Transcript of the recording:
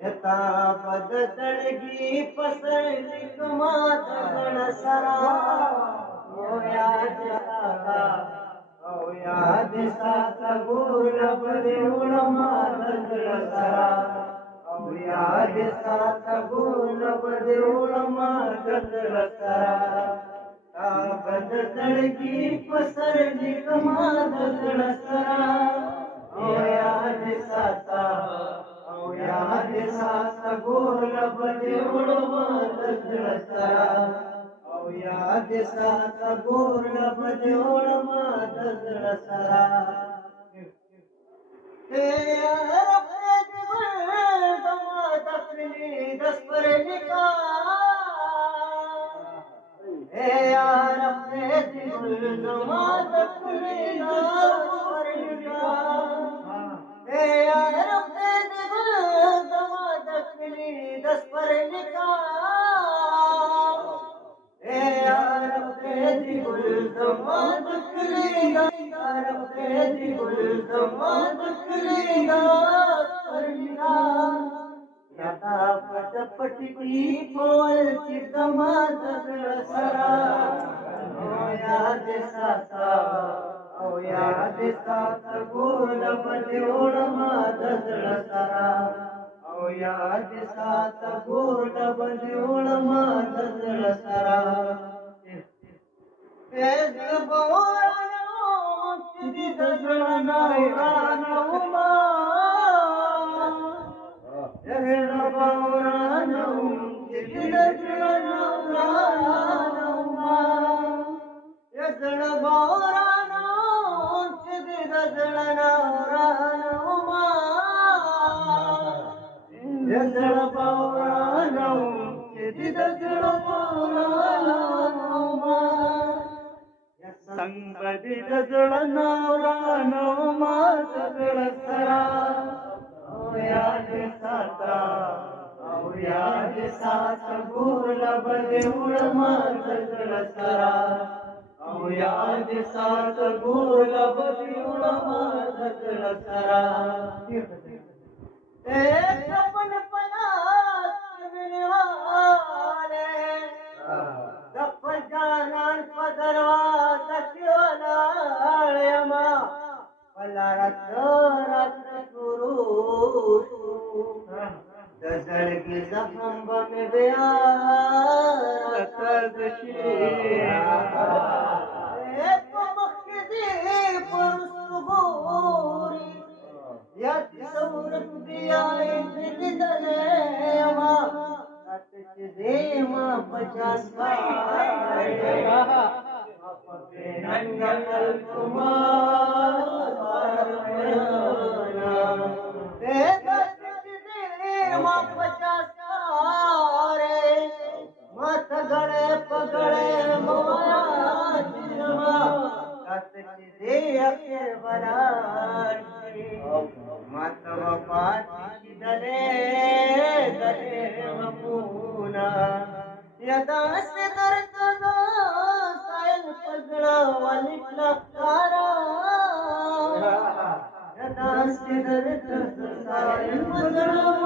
यता बदतळगी पसरली कमात गणसरा ओ याद साता ओ याद साता गुरब देऊळ मात गणसरा ओ याद साता गुरब देऊळ मात गणसरा बदतळगी पसरली कमात गणसरा ओ याद साता याद साता गुरब देऊळ मात गणसरा ओ याद साता गुरब देऊळ मात गणसरा हे रफेद गुलदमा दफनी दस्परलिका हे रफेद गुलदमा दफनी दस्परलिका हे रफेद गुलदमा दफनी दस्परलिका हे रफेद गुलदमा दफनी रफेद गुलदमा दफनी दस्परलिका यता पटपटकी पोलची दमात गणसरा ओ याद साता ओ याद साता गुरब देऊळ मात गणसरा ओ याद साता गुरब देऊळ मात गणसरा हे बोळनो चिदी दगडना उमा जगड़ बावराना जगड़ बावराना जगड़ बावराना संगदी जगड़ना रानोमा जगड़सरा ओ याद साता ओ याद साता गुरब देऊळ मात गणसरा ओ याद साता गुरब देऊळ मात गणसरा एक अपन पनास विनवाले दफ जानान पदरवा दशिवलाळयमा पलारत सुरू दजड़गी जखम में बयार कदशी एक मखदी पुरसुगूरी या सौरत दिया दिल दले अमा सच देमा पचास नंगल कुमार मत गड़े पगड़े मोया दे अखेर बलाची मत वपाची दले दले वपूना यदा से दर्द सायल पगड़ा वालिकला कारा यदा से दर्द सायल पगड़ा